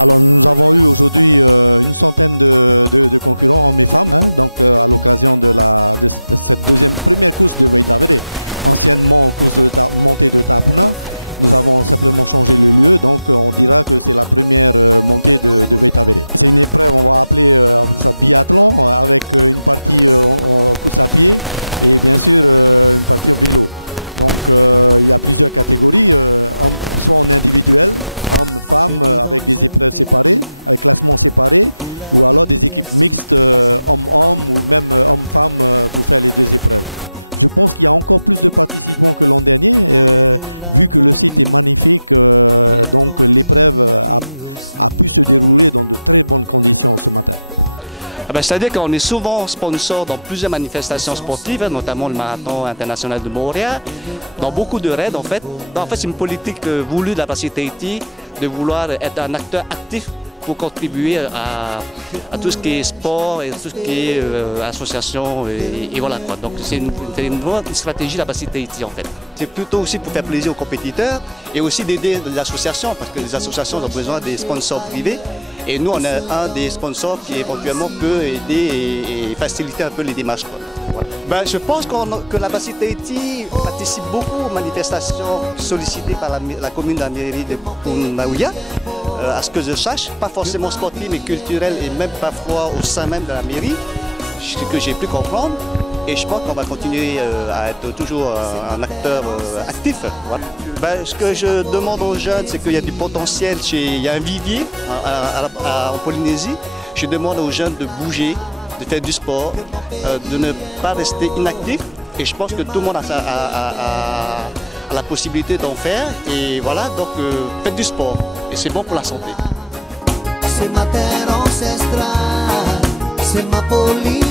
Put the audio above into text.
Alors nous avons eu aujourd'hui une centaine de concurrents, hommes et femmes, hein, donc à l'occasion de cette première course de Veit-Avere, anciennement course de montée de Tahapuna. Nous avons simplement changé le lieu, donc on dira que c'est la première montée de Veit-Avere. C'est une épreuve, on va appeler ça biathlon, avec une partie en course à pied et bien sûr une partie au vélo. Donc il y a plusieurs catégories, soit en individuel, hommes, femmes, avec des épreuves séparées, avec classements séparés, ou alors des équipes mixtes, hommes-hommes ou même hommes-femmes pour faire les deux épreuves. Je pense qu'il y a encore plus de participants que l'an dernier, vu que le site est magnifique, donc l'épreuve a pu se dérouler dans de très bonnes conditions ce matin. C'est-à-dire qu'on est souvent sponsor dans plusieurs manifestations sportives, notamment le Marathon international de Montréal, dans beaucoup de raids en fait. C'est une politique voulue de la Bastille Tahiti de vouloir être un acteur actif pour contribuer à tout ce qui est sport et tout ce qui est association et voilà quoi. Donc c'est une stratégie de la Bastille Tahiti en fait. C'est plutôt aussi pour faire plaisir aux compétiteurs et aussi d'aider les associations parce que les associations ont besoin des sponsors privés. Et nous, on est un des sponsors qui éventuellement peut aider et faciliter un peu les démarches. Voilà. Je pense que la Bastille Tahiti participe beaucoup aux manifestations sollicitées par la commune de la mairie de Punaouia. À ce que je sache, pas forcément sportive mais culturelle et même parfois au sein même de la mairie, ce que j'ai pu comprendre. Et je pense qu'on va continuer à être toujours un acteur actif. Voilà. Ce que je demande aux jeunes, c'est qu'il y a du potentiel, il y a un vivier en Polynésie. Je demande aux jeunes de bouger, de faire du sport, de ne pas rester inactif. Et je pense que tout le monde a la possibilité d'en faire. Et voilà, donc faites du sport. Et c'est bon pour la santé. C'est ma terre ancestrale, c'est ma Polynésie.